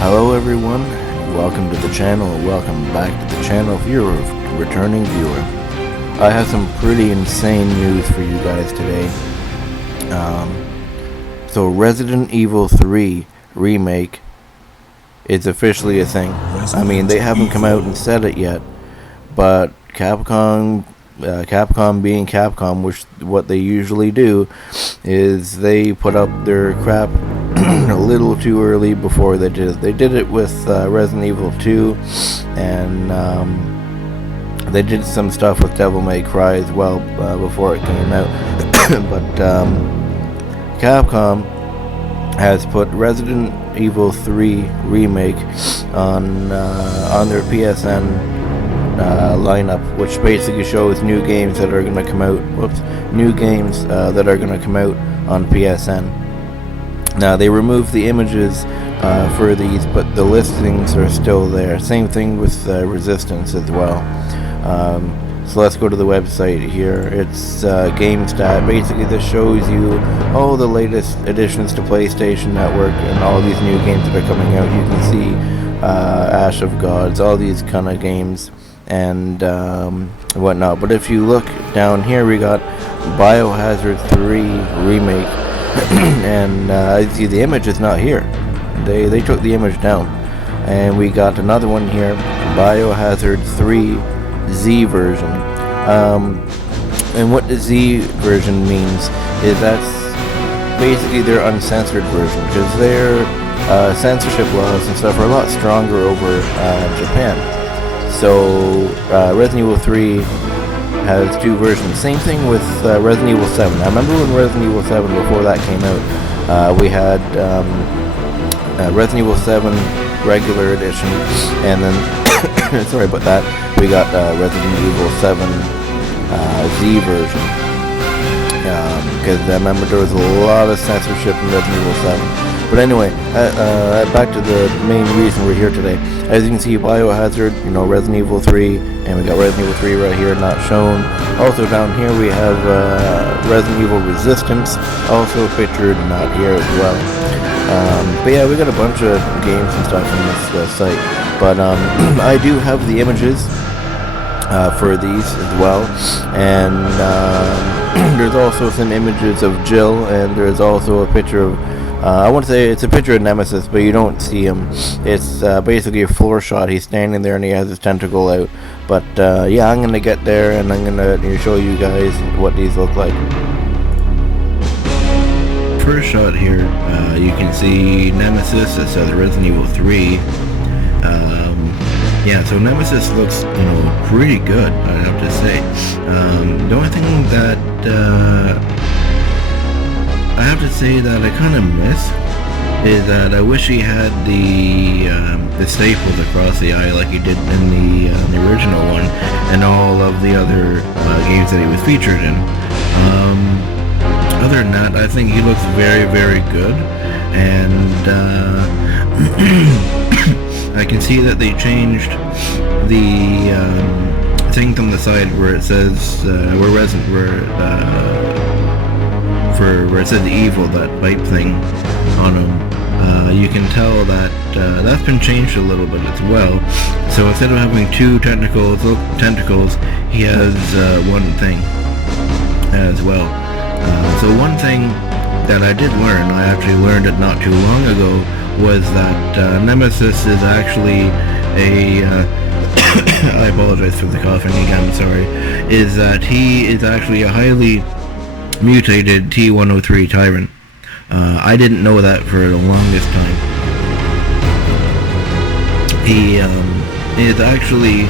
Hello everyone, welcome to the channel, welcome back to the channel if you're a returning viewer. I have some pretty insane news for you guys today. So Resident Evil 3 Remake is officially a thing. I mean, they haven't come out and said it yet, but Capcom being Capcom, which what they usually do, is they put up their crap a little too early before they did it. They did it with Resident Evil 2, and they did some stuff with Devil May Cry as well before it came out. But Capcom has put Resident Evil 3 Remake on their PSN lineup, which basically shows new games that are going to come out. New games that are going to come out on PSN. Now they removed the images for these, but the listings are still there. Same thing with Resistance as well. So let's go to the website here. It's GameStat. Basically, this shows you all the latest additions to PlayStation Network and all these new games that are coming out. You can see Ash of Gods, all these kind of games and whatnot. But if you look down here, we got Biohazard 3 Remake. And I see the image is not here. They took the image down. And we got another one here, Biohazard 3 Z version. And what the Z version means is that's basically their uncensored version, because their censorship laws and stuff are a lot stronger over Japan. So Resident Evil 3 has two versions. Same thing with Resident Evil 7. I remember when Resident Evil 7, before that came out, we had Resident Evil 7 regular edition, and then sorry about that, we got Resident Evil 7 Z version, because I remember there was a lot of censorship in Resident Evil 7. But anyway, back to the main reason we're here today. As you can see, Biohazard, Resident Evil 3, and we got Resident Evil 3 right here, not shown. Also down here we have Resident Evil Resistance, also pictured not here as well. But yeah, we got a bunch of games and stuff on this site. But I do have the images for these as well, and there's also some images of Jill, and there's also a picture of I want to say it's a picture of Nemesis, but you don't see him. It's basically a floor shot. He's standing there and he has his tentacle out. But yeah, I'm going to get there and I'm going to show you guys what these look like. First shot here, you can see Nemesis. It's Resident Evil 3. Yeah, so Nemesis looks, pretty good, I'd have to say. The only thing that I have to say that I kind of miss is that I wish he had the staples across the eye like he did in the original one, and all of the other games that he was featured in. Other than that, I think he looks very, very good, and I can see that they changed the thing on the side where it says where it said the evil, that pipe thing on him. You can tell that that's been changed a little bit as well. So instead of having two tentacles, he has one thing as well. So one thing that I did learn, I actually learned it not too long ago, was that Nemesis is actually a I apologize for the coughing again, I'm sorry, is that he is actually a highly mutated T-103 Tyrant. I didn't know that for the longest time. He is actually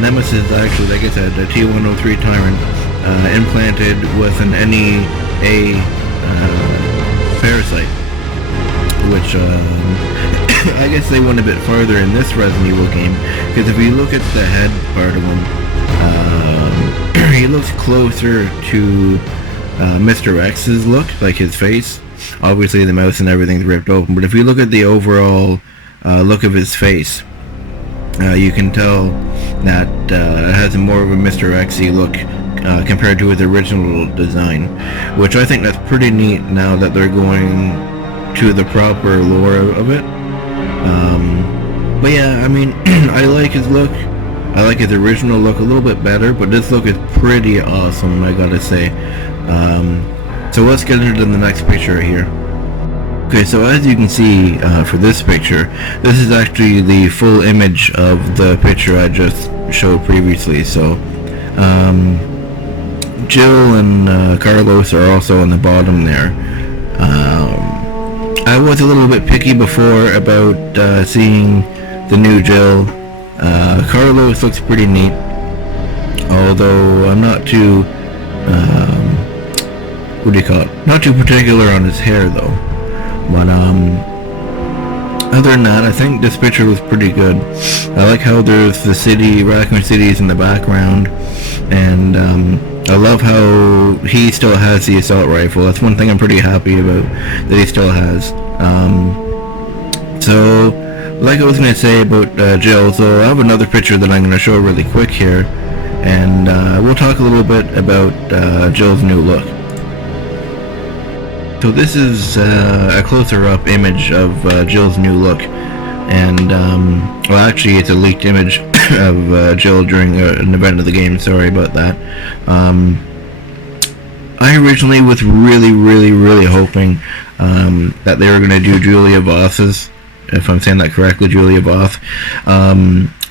Nemesis is actually, like I said, a T-103 Tyrant implanted with an NEA parasite, which I guess they went a bit farther in this Resident Evil game, because if you look at the head part of him, he looks closer to Mr. X's look, like his face. Obviously the mouth and everything's ripped open, but if you look at the overall look of his face, you can tell that it has more of a Mr. X-y look compared to his original design, which I think that's pretty neat now that they're going to the proper lore of it. But yeah, I mean, I like his look. I like his original look a little bit better, but this look is pretty awesome, I gotta say. So let's get into the next picture here. Okay, so as you can see for this picture, this is actually the full image of the picture I just showed previously. So Jill and Carlos are also on the bottom there. I was a little bit picky before about seeing the new Jill. Carlos looks pretty neat, although I'm not too what do you call it? Not too particular on his hair though. But other than that, I think this picture was pretty good. I like how there's the city, Raccoon City's in the background, and I love how he still has the assault rifle. That's one thing I'm pretty happy about, that he still has. So, like I was going to say about Jill, so I have another picture that I'm going to show really quick here, and we'll talk a little bit about Jill's new look. So this is a closer up image of Jill's new look, and well, actually it's a leaked image of Jill during an event of the game. Sorry about that. I originally was really hoping that they were going to do Julia Voss's, if I'm saying that correctly, Julia Voss.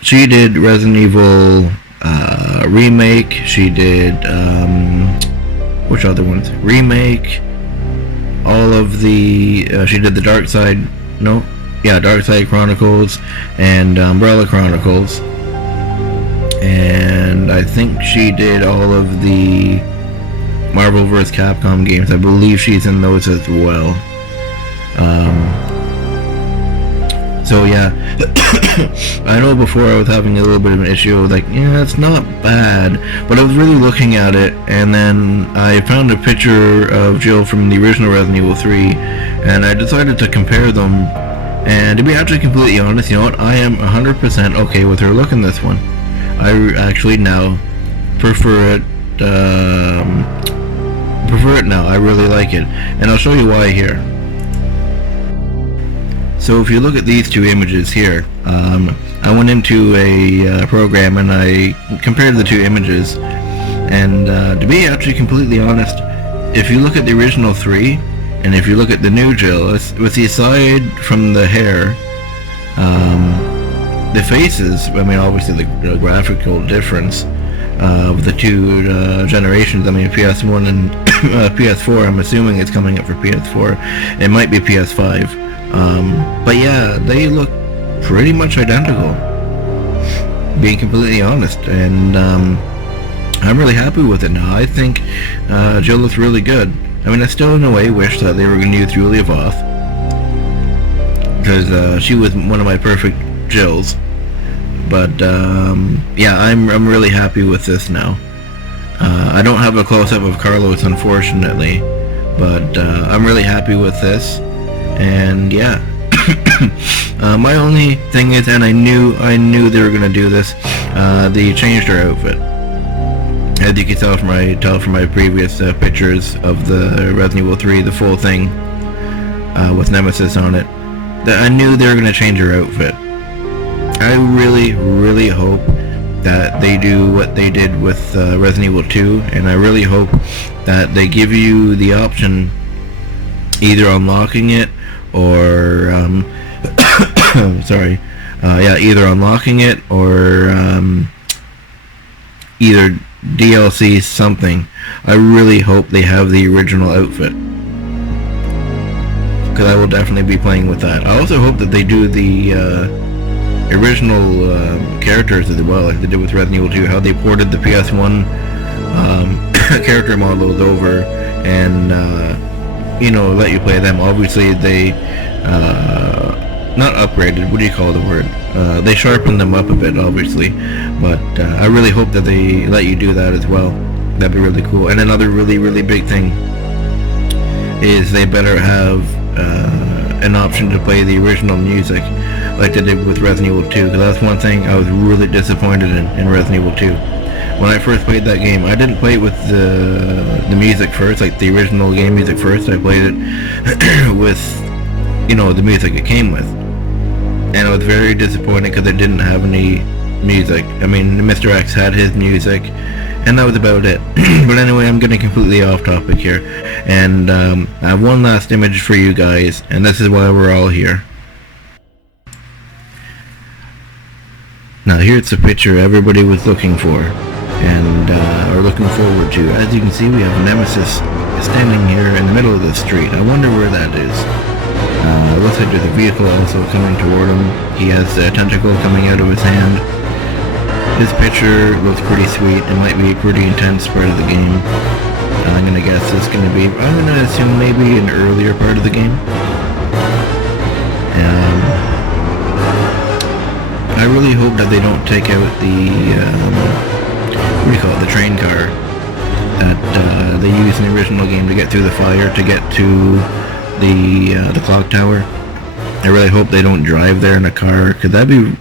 She did Resident Evil Remake. She did which other ones? Remake. All of the she did the Dark Side Chronicles and Umbrella Chronicles, and I think she did all of the Marvel vs. Capcom games. I believe she's in those as well. So yeah, I know before I was having a little bit of an issue with, like, yeah, it's not bad, but I was really looking at it, and then I found a picture of Jill from the original Resident Evil 3, and I decided to compare them, and to be actually completely honest, you know what, I am 100% okay with her look in this one. I actually now prefer it now. I really like it, and I'll show you why here. So if you look at these two images here, I went into a program and I compared the two images, and to be actually completely honest, if you look at the original 3 and if you look at the new Jill, with the aside from the hair, the faces, I mean obviously the graphical difference of the two generations, I mean PS1 and PS4, I'm assuming it's coming up for PS4, it might be PS5. But yeah, they look pretty much identical, being completely honest, and I'm really happy with it now. I think Jill looks really good. I mean, I still in a way wish that they were going to use Julia Voss, because she was one of my perfect Jills. But yeah, I'm really happy with this now. I don't have a close-up of Carlos, unfortunately, but I'm really happy with this. And yeah, my only thing is, and I knew they were gonna do this. They changed her outfit, as you can tell from my previous pictures of the Resident Evil 3, the full thing with Nemesis on it. That I knew they were gonna change her outfit. I really hope that they do what they did with Resident Evil 2, and I really hope that they give you the option, either unlocking it or either unlocking it or either DLC something. I really hope they have the original outfit, because I will definitely be playing with that. I also hope that they do the original characters as well, like they did with Resident Evil 2, how they ported the PS1 character models over and let you play them. Obviously they not upgraded, what do you call the word? They sharpened them up a bit, obviously, but I really hope that they let you do that as well. That'd be really cool. And another really big thing is they better have an option to play the original music like they did with Resident Evil 2, because that's one thing I was really disappointed in Resident Evil 2. When I first played that game, I didn't play it with the music first, like the original game music first. I played it with, the music it came with. and I was very disappointed because it didn't have any music. I mean, Mr. X had his music, and that was about it. But anyway, I'm getting completely off topic here, and I have one last image for you guys, and this is why we're all here. Now here's the picture everybody was looking for, and are looking forward to. As you can see, we have Nemesis standing here in the middle of the street. I wonder where that is. Looks like there's a vehicle also coming toward him. He has a tentacle coming out of his hand. This picture looks pretty sweet. It might be a pretty intense part of the game. I'm gonna guess it's gonna be, I'm gonna assume maybe an earlier part of the game. I really hope that they don't take out the, what do you call it, the train car that they used in the original game to get through the fire to get to the clock tower. I really hope they don't drive there in a car, because that'd be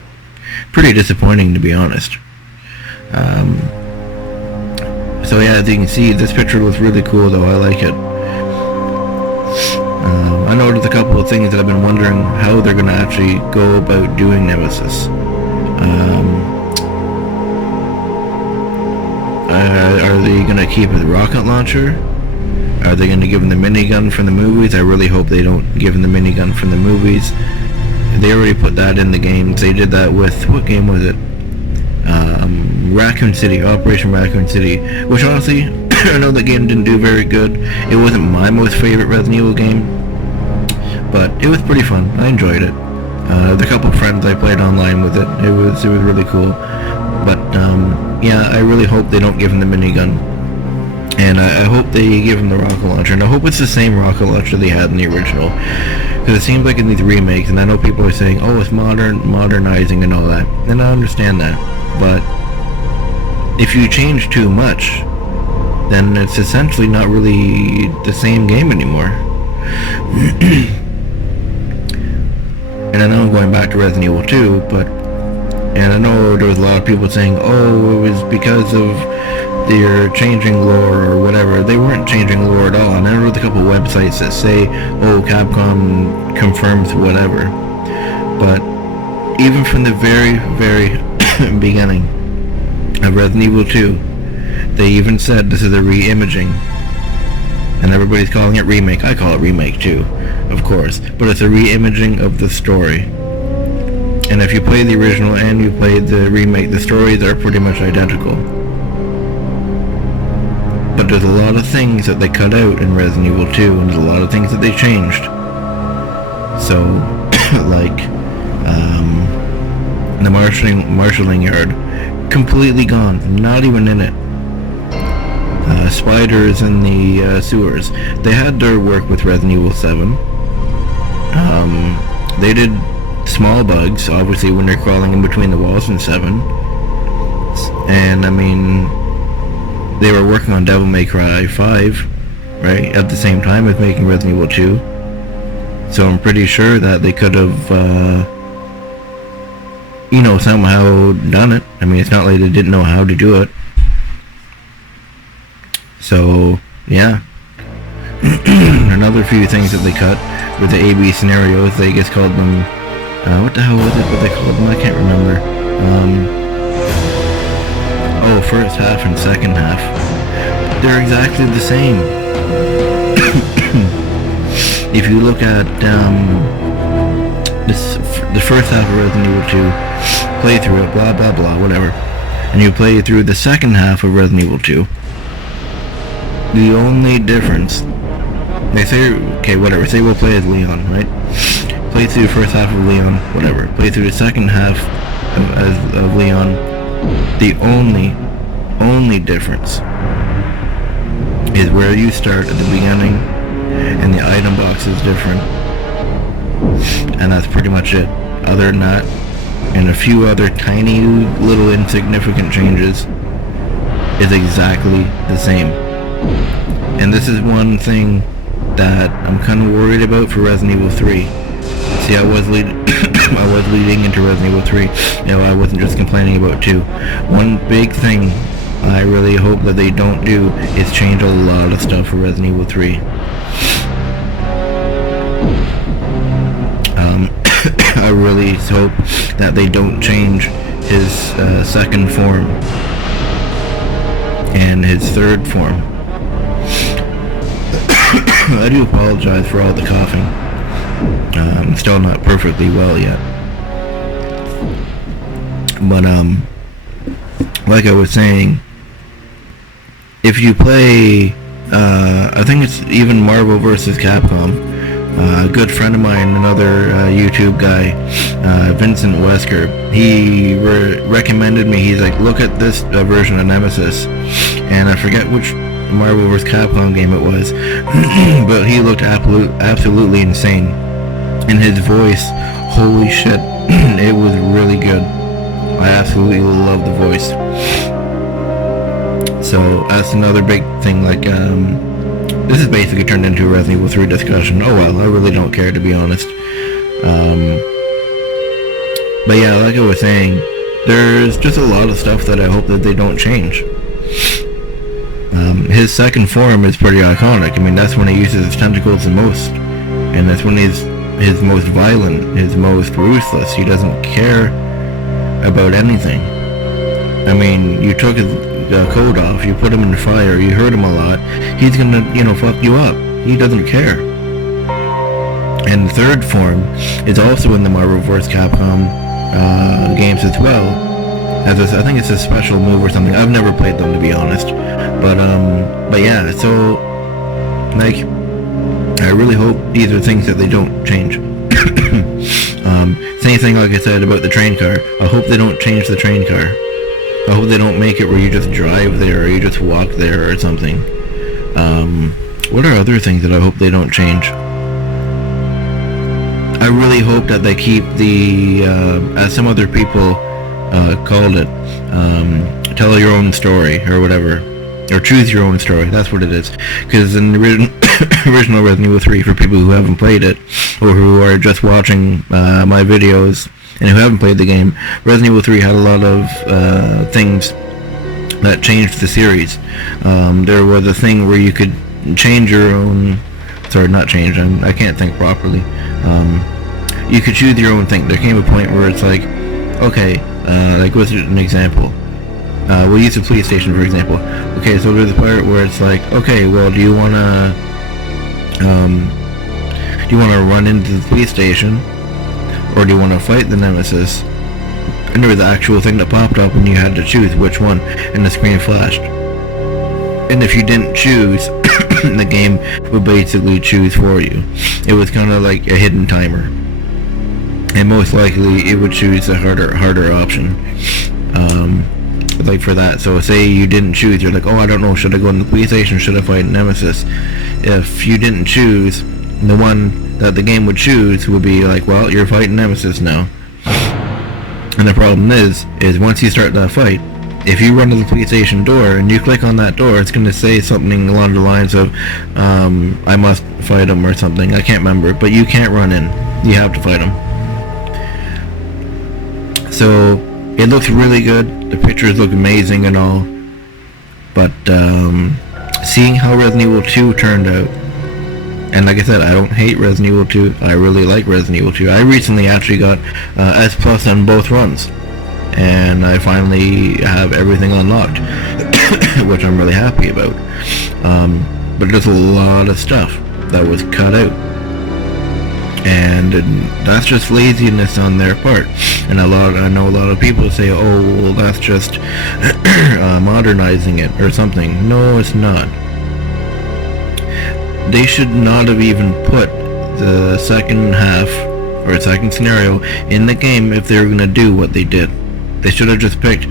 pretty disappointing, to be honest. So yeah, as you can see, this picture looks really cool though. I like it. I noticed a couple of things that I've been wondering how they're going to actually go about doing Nemesis. Are they going to keep a rocket launcher? Are they going to give him the minigun from the movies? I really hope they don't give him the minigun from the movies. They already put that in the games. They did that with, what game was it? Raccoon City, Operation Raccoon City, which honestly, I know that game didn't do very good. It wasn't my most favorite Resident Evil game, but it was pretty fun. I enjoyed it. The couple of friends I played online with it, it was really cool. But yeah, I really hope they don't give him the minigun, and I hope they give him the rocket launcher, and I hope it's the same rocket launcher they had in the original, because it seems like in these remakes, and I know people are saying, oh, it's modernizing and all that, and I understand that, but if you change too much, then it's essentially not really the same game anymore. And I know I'm going back to Resident Evil 2, and I know there was a lot of people saying, oh, it was because of they're changing lore or whatever. They weren't changing lore at all. And I read a couple websites that say, oh, Capcom confirms whatever. But even from the very, very beginning of Resident Evil 2, they even said this is a re-imaging. And everybody's calling it remake. I call it remake too, of course. But it's a re-imaging of the story. And if you play the original and you play the remake, the stories are pretty much identical. But there's a lot of things that they cut out in Resident Evil 2, and there's a lot of things that they changed. So, like, the marshalling yard, completely gone, not even in it. Spiders in the sewers. They had their work with Resident Evil 7. They did small bugs, obviously, when they're crawling in between the walls in 7. And, I mean, they were working on Devil May Cry 5, right, at the same time as making Resident Evil 2. So I'm pretty sure that they could have, somehow done it. I mean, it's not like they didn't know how to do it. So, yeah. Another few things that they cut with the AB scenarios, they just called them, what the hell was it, what they called them? I can't remember. First half and second half. They're exactly the same. If you look at the first half of Resident Evil 2, play through it, blah blah blah, whatever, and you play through the second half of Resident Evil 2, the only difference, they say, okay, whatever, say we'll play as Leon, right? Play through the first half of Leon, whatever. Play through the second half of Leon. The only difference is where you start at the beginning, and the item box is different, and that's pretty much it. Other than that, and a few other tiny little insignificant changes, is exactly the same. And this is one thing that I'm kind of worried about for Resident Evil 3. See, I was leading into Resident Evil 3. I wasn't just complaining about 2. One big thing I really hope that they don't do is change a lot of stuff for Resident Evil 3. I really hope that they don't change his second form and his third form. I do apologize for all the coughing. I'm still not perfectly well yet. But, like I was saying, if you play, I think it's even Marvel vs. Capcom, a good friend of mine, another YouTube guy, Vincent Wesker, he recommended me, he's like, look at this version of Nemesis, and I forget which Marvel vs. Capcom game it was, but he looked absolutely insane, and his voice, holy shit, it was really good. I absolutely love the voice. So that's another big thing, like, this is basically turned into a Resident Evil 3 discussion. Oh well, I really don't care, to be honest. But yeah, like I was saying, there's just a lot of stuff that I hope that they don't change. His second form is pretty iconic. I mean, that's when he uses his tentacles the most. And that's when he's his most violent, his most ruthless. He doesn't care about anything. I mean, you took his coat off, you put him in the fire, you hurt him a lot, he's gonna, fuck you up. He doesn't care. And the third form is also in the Marvel vs. Capcom games as well. I think it's a special move or something. I've never played them, to be honest. But yeah, so, like, I really hope these are things that they don't change. Same thing like I said about the train car. I hope they don't change the train car. I hope they don't make it where you just drive there or you just walk there or something. What are other things that I hope they don't change? I really hope that they keep the, as some other people called it, tell your own story or whatever. Or choose your own story, that's what it is. Because in the original Resident Evil 3, for people who haven't played it, or who are just watching my videos, and who haven't played the game, Resident Evil 3 had a lot of things that changed the series. There was a thing where you could change your own... Sorry, not change, I can't think properly. You could choose your own thing. There came a point where it's like, okay, like what's an example? We'll use the police station for example. Okay, so there's a part where it's like, okay, well, do you wanna run into the police station, or do you want to fight the Nemesis? And there was the actual thing that popped up and you had to choose which one, and the screen flashed. And if you didn't choose, the game would basically choose for you. It was kind of like a hidden timer. And most likely it would choose the harder option. Like for that, so say you didn't choose, you're like, oh, I don't know, should I go in the police station, should I fight Nemesis? If you didn't choose, the one that the game would choose would be like, well, you're fighting Nemesis now. And the problem is once you start that fight, if you run to the police station door and you click on that door, it's going to say something along the lines of, I must fight him or something, I can't remember, but you can't run in, you have to fight him. So, it looks really good, the pictures look amazing and all, but seeing how Resident Evil 2 turned out, and like I said, I don't hate Resident Evil 2, I really like Resident Evil 2. I recently actually got S Plus on both runs, and I finally have everything unlocked, which I'm really happy about. But there's a lot of stuff that was cut out, and that's just laziness on their part. And I know a lot of people say, oh, well, that's just modernizing it or something. No, it's not. They should not have even put the second half or second scenario in the game if they were going to do what they did. They should have just picked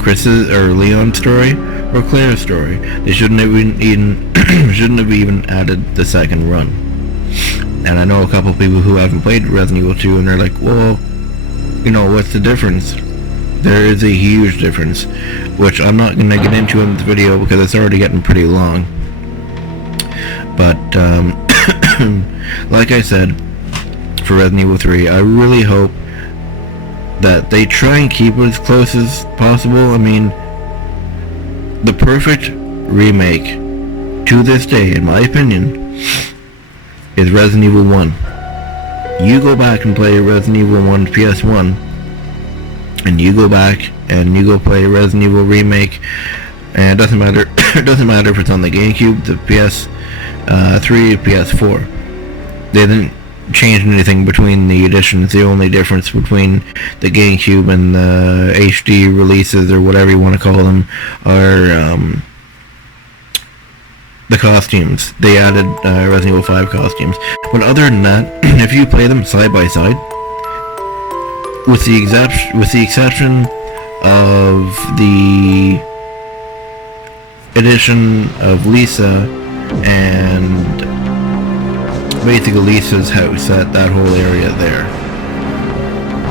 Chris's or Leon's story or Claire's story. They shouldn't have even added the second run. And I know a couple people who haven't played Resident Evil 2 and they're like, well, what's the difference? There is a huge difference, which I'm not going to get into in this video because it's already getting pretty long. But, like I said, for Resident Evil 3, I really hope that they try and keep it as close as possible. I mean, the perfect remake to this day, in my opinion, is Resident Evil 1. you go back and play Resident Evil 1 PS1, and you go back and you go play Resident Evil Remake, and it doesn't matter. It doesn't matter if it's on the GameCube, the PS3, PS4. They didn't change anything between the editions. The only difference between the GameCube and the HD releases, or whatever you want to call them, are the costumes. They added Resident Evil 5 costumes. But other than that, if you play them side by side, with the exception of the edition of Lisa and basically Lisa's house, that whole area there,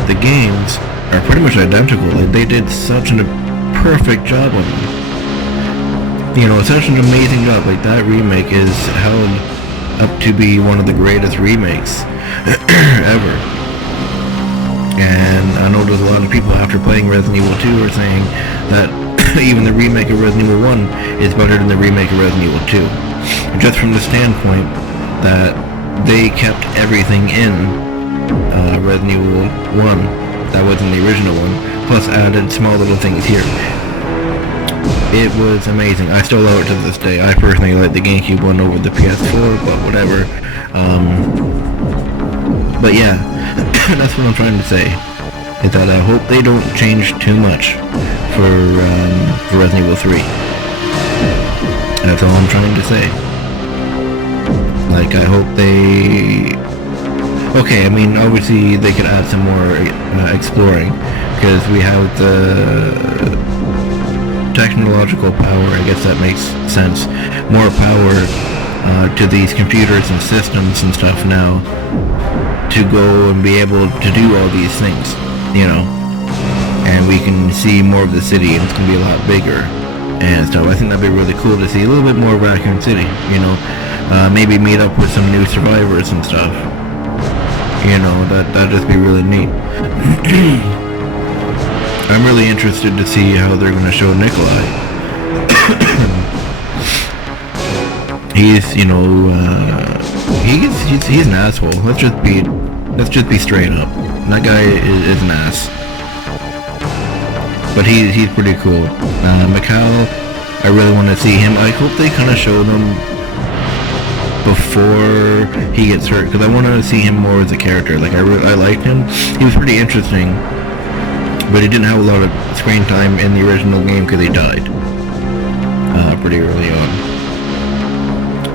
the games are pretty much identical. Like, they did such a perfect job on them. You know, such an amazing job. Like, that remake is held up to be one of the greatest remakes ever. And I know there's a lot of people after playing Resident Evil 2 are saying that even the remake of Resident Evil 1 is better than the remake of Resident Evil 2. Just from the standpoint that they kept everything in Resident Evil 1 that was in the original one, plus added small little things here. It was amazing. I still love it to this day. I personally like the GameCube one over the PS4, but whatever. But yeah, that's what I'm trying to say, is that I hope they don't change too much for Resident Evil 3. That's all I'm trying to say. Like, I hope they... Okay, I mean, obviously they could add some more exploring, because we have the technological power, I guess that makes sense, more power to these computers and systems and stuff now to go and be able to do all these things, you know, and we can see more of the city, and it's going to be a lot bigger and stuff. I think that'd be really cool to see a little bit more of Raccoon City, you know, maybe meet up with some new survivors and stuff, you know, that'd just be really neat. I'm really interested to see how they're going to show Nikolai. He's, you know, he's an asshole. Let's just be straight up. That guy is an ass. But he's pretty cool. Mikhail, I really want to see him. I hope they kind of show him before he gets hurt, because I want to see him more as a character. Like, I liked him. He was pretty interesting. But he didn't have a lot of screen time in the original game because he died pretty early on.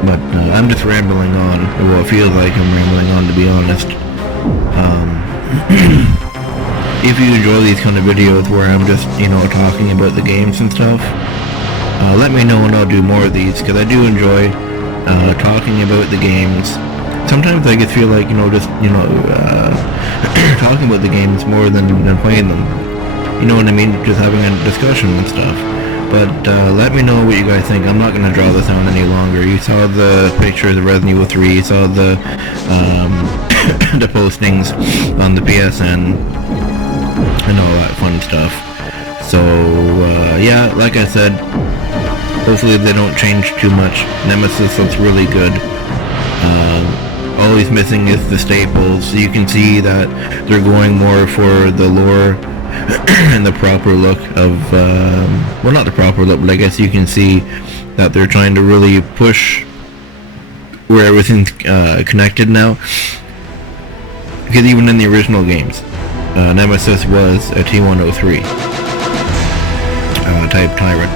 But I'm just rambling on. Well, it feels like I'm rambling on, to be honest. If you enjoy these kind of videos where I'm just, you know, talking about the games and stuff, let me know and I'll do more of these, because I do enjoy talking about the games. Sometimes I just feel like, you know, just, you know, talking about the games more than playing them. You know what I mean? Just having a discussion and stuff. But let me know what you guys think. I'm not going to draw this out any longer. You saw the pictures of Resident Evil 3. You saw the the postings on the PSN and all that fun stuff. So yeah, like I said, hopefully they don't change too much. Nemesis looks really good. All he's missing is the staples. So you can see that they're going more for the lore and the proper look of, well, not the proper look, but I guess you can see that they're trying to really push where everything's connected now. Because even in the original games, Nemesis was a T-103 type tyrant.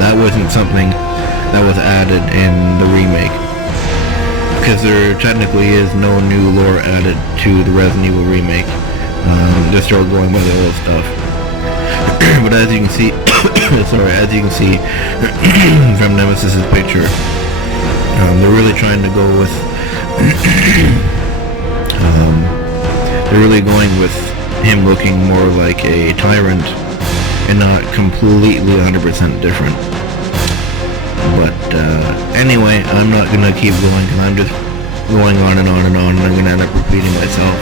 That wasn't something that was added in the remake, because there technically is no new lore added to the Resident Evil remake. They're still going by the old stuff. But as you can see, as you can see from Nemesis's picture, they're really trying to go with, they're really going with him looking more like a tyrant and not completely 100% different. But anyway, I'm not gonna keep going, because I'm just going on and on and on, and I'm gonna end up repeating myself.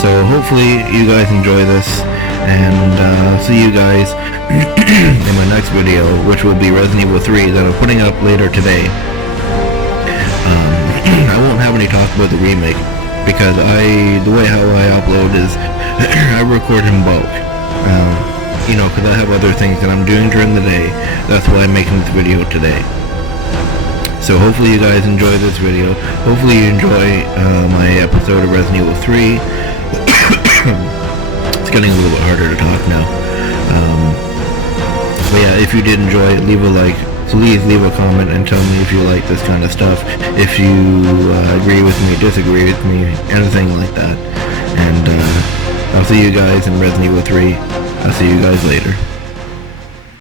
So hopefully you guys enjoy this, and see you guys in my next video, which will be Resident Evil 3 that I'm putting up later today. I won't have any talk about the remake, because the way how I upload is I record in bulk. Because I have other things that I'm doing during the day. That's why I'm making this video today. So hopefully you guys enjoy this video. Hopefully you enjoy my episode of Resident Evil 3. It's getting a little bit harder to talk now. But yeah, if you did enjoy it, leave a like. Please leave a comment and tell me if you like this kind of stuff. If you agree with me, disagree with me, anything like that. And I'll see you guys in Resident Evil 3. I'll see you guys later.